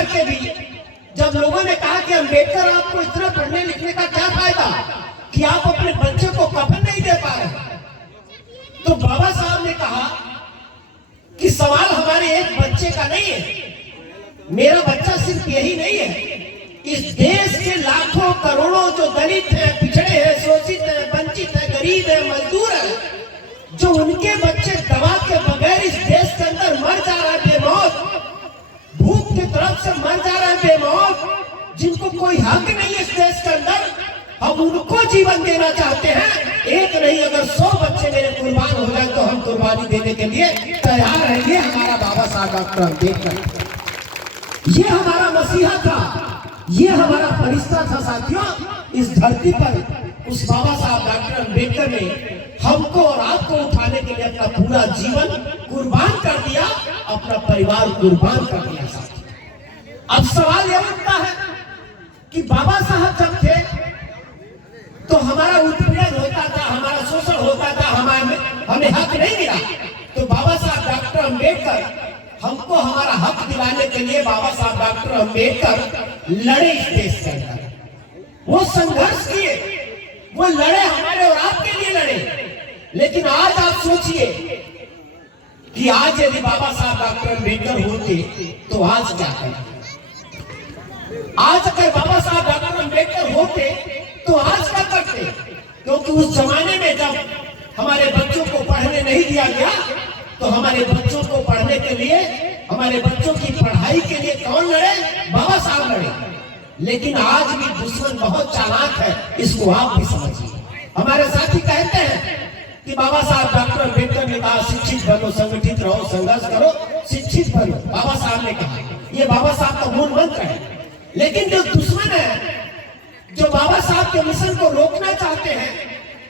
करके भी जब लोगों ने कहा कि अम्बेडकर आपको इतना पढ़ने लिखने का क्या फायदा कि आप अपने बच्चे को कफन नहीं दे पा रहे, तो बाबा साहब ने कहा कि सवाल हमारे एक बच्चे का नहीं है, मेरा बच्चा सिर्फ यही नहीं है, इस देश के लाखों करोड़ों जो दलित हैं, पिछड़े हैं, शोषित हैं, वंचित हैं, गरीब हैं, मजदूर हैं, जो उनके बच्चे दवा के बगैर इस देश के अंदर मर जा रहे हैं बेमौत, भूख की तरफ से मर जा रहे हैं बेमौत, जिनको कोई हक नहीं है इस देश के अंदर, हम उनको जीवन देना चाहते हैं। एक नहीं अगर 100 बच्चे मेरे कुर्बान हो जाए तो हम कुर्बानी देने के लिए तैयार हैं। ये हमारा बाबा साहब डॉक्टर अम्बेडकर, ये हमारा मसीहा था, ये हमारा फरिश्ता था। साथियों, इस धरती पर उस बाबा साहब डॉक्टर अम्बेडकर ने हमको और आपको उठाने के लिए अपना पूरा जीवन कुर्बान कर दिया, अपना परिवार कुर्बान कर दिया। साथियों, अब सवाल यह उठता है कि बाबा साहब जब थे तो हमारा उत्पीड़न होता था, हमारा शोषण होता था, हमें हक नहीं मिला, तो बाबा साहब डॉक्टर अम्बेडकर हमको हमारा हक दिलाने के लिए बाबा साहब डॉक्टर अम्बेडकर लड़े इस देश के अंदर, वो संघर्ष किए, वो लड़े, हमारे और आपके लिए लड़े। लेकिन आज आप सोचिए कि आज यदि बाबा साहब डॉक्टर अम्बेडकर होते तो आज क्या करते? आज अगर बाबा साहब डॉक्टर अम्बेडकर होते तो आज क्या करते? क्योंकि उस जमाने में जब हमारे बच्चों को पढ़ने नहीं दिया गया तो हमारे बच्चों को पढ़ने के लिए, हमारे बच्चों की पढ़ाई के लिए कौन लड़े? बाबा साहब लड़े। लेकिन आज भी दुश्मन बहुत चालाक है, इसको आप भी समझिए। हमारे साथी कहते हैं कि बाबा साहब डॉक्टर अम्बेडकर ने कहा शिक्षित बनो, संगठित रहो, संघर्ष करो, शिक्षित बनो। बाबा साहब ने कहा, ये बाबा साहब का मूल मंत्र है। लेकिन जो दुश्मन है, जो बाबा साहब के मिशन को रोकना चाहते हैं,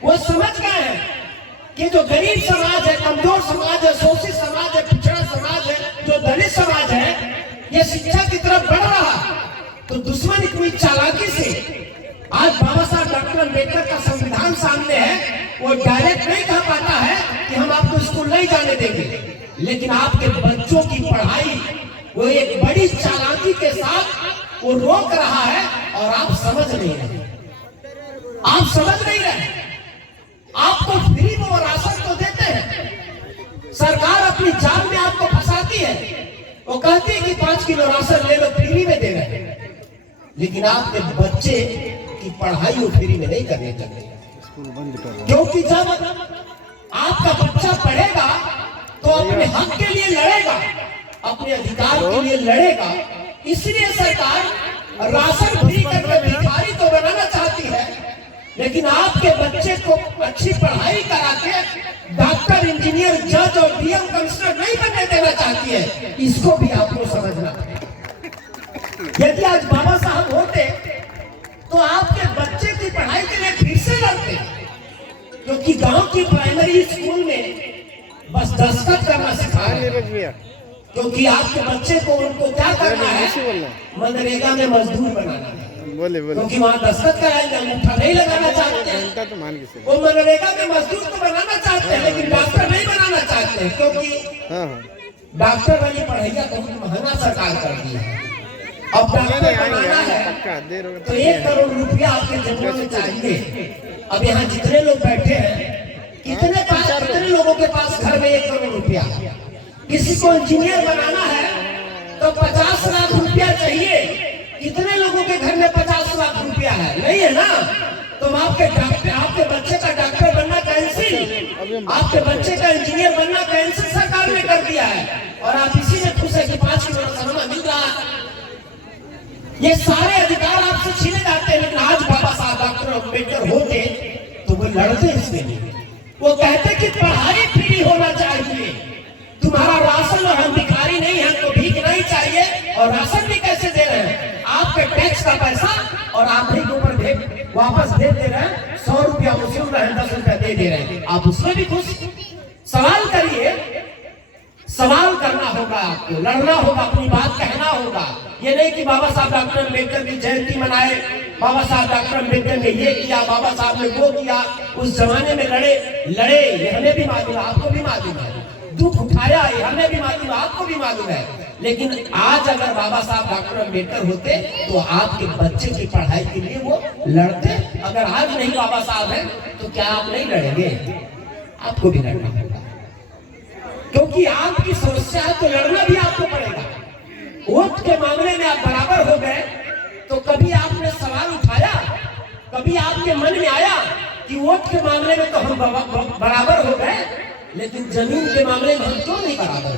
वो समझ गए हैं कि जो गरीब समाज है, कमजोर समाज है, शोषित समाज है, पिछड़ा समाज है, जो दलित समाज है, ये शिक्षा की तरफ बढ़ रहा। तो दुश्मन इतनी चालाकी से आज बाबा साहब डॉक्टर अम्बेडकर का संविधान सामने है, वो डायरेक्ट नहीं कह पाता है कि हम आपको स्कूल नहीं जाने देंगे, लेकिन आपके बच्चों की पढ़ाई वो एक बड़ी चालाकी के साथ वो रोक रहा है और आप समझ नहीं रहे, आप समझ नहीं रहे। आपको फ्री में वो राशन तो देते हैं, सरकार अपनी जान में आपको फंसाती है, वो कहती है कि 5 किलो राशन ले लो, फ्री में दे रहे हैं, लेकिन आपके बच्चे की पढ़ाई वो फ्री में नहीं करने देते। क्योंकि जब आपका बच्चा पढ़ेगा तो अपने हक के लिए लड़ेगा, अपने अधिकार के लिए लड़ेगा। इसलिए सरकार राशन फ्री करके भिखारी तो बनाना चाहती है, लेकिन आपके बच्चे को अच्छी पढ़ाई करा के डॉक्टर, इंजीनियर, जज और डीएम, कमिश्नर नहीं बनने देना चाहती है। इसको भी आपको समझना है। यदि आज बाबा साहब होते तो आपके बच्चे की पढ़ाई के लिए फिर से लड़ते, क्योंकि गांव की प्राइमरी स्कूल में बस दस्तखत करना सिखाया, क्योंकि आपके बच्चे को उनको क्या करना है? मनरेगा में मजदूर बनाना है। क्योंकि वहाँ दस्तखत कराएंगे, अंगूठा नहीं लगाना चाहते हैं। वो मनरेगा में मजदूर तो बनाना चाहते हैं, लेकिन डॉक्टर नहीं बनाना चाहते हैं, क्योंकि डॉक्टर वाली पढ़ाई बहुत महंगा सरकार कर दी है। अब डॉक्टर बनाना है तो 1 करोड़ रुपया आपके जेब में चाहिए। अब यहाँ जितने लोग बैठे हैं, कितने लोगों के पास घर में 1 करोड़ रुपया? किसी को इंजीनियर बनाना है तो 50 लाख रुपया चाहिए। कितने लोगों के घर में 50 लाख रुपया है? नहीं है ना। तो आपके बच्चे का डॉक्टर बनना कैंसिल, आपके बच्चे का इंजीनियर बनना कैंसिल सरकार ने कर दिया है, और आप इसी में खुश है कि 5 किलो राशन मिल रहा है। ये सारे अधिकार आपसे छीने जाते हैं। लेकिन आज बाबा साहब डॉक्टर अम्बेडकर होते तो वो लड़ते इसके लिए, वो कहते कि पढ़ाई फ्री होना चाहिए, तुम्हारा राशन, और हम भिखारी नहीं, हमको भीख नहीं चाहिए, और राशन भी कैसे दे रहे हैं? आपके टैक्स का पैसा और आप ही के ऊपर वापस दे रहे हैं, 100 रुपया वसूल रहे हैं, 10 रुपया दे रहे हैं, आप उसमें भी खुश? सवाल करिए, सवाल करना होगा, आपको लड़ना होगा, अपनी बात कहना होगा। ये नहीं कि बाबा साहब डॉक्टर अम्बेडकर की जयंती मनाए, बाबा साहब डॉक्टर अम्बेडकर ने ये किया, बाबा साहब ने वो किया, उस जमाने में लड़े, ये हमें भी मालूम है, आपको भी मालूम है, दुख उठाया, ये हमें भी मालूम है, आपको भी मालूम है। लेकिन आज अगर बाबा साहब डॉक्टर अम्बेडकर होते तो आपके बच्चे की पढ़ाई के लिए वो लड़ते। अगर आज नहीं बाबा साहब हैं तो क्या आप नहीं लड़ेंगे? आपको भी लड़ना होगा, क्योंकि आपकी समस्या है तो लड़ना भी आपको पड़ेगा। वोट के मामले में आप बराबर हो गए तो कभी आपने सवाल उठाया, कभी आपके मन में आया कि वोट के मामले में तो हम बराबर हो गए, लेकिन जमीन के मामले में हम क्यों नहीं बराबर?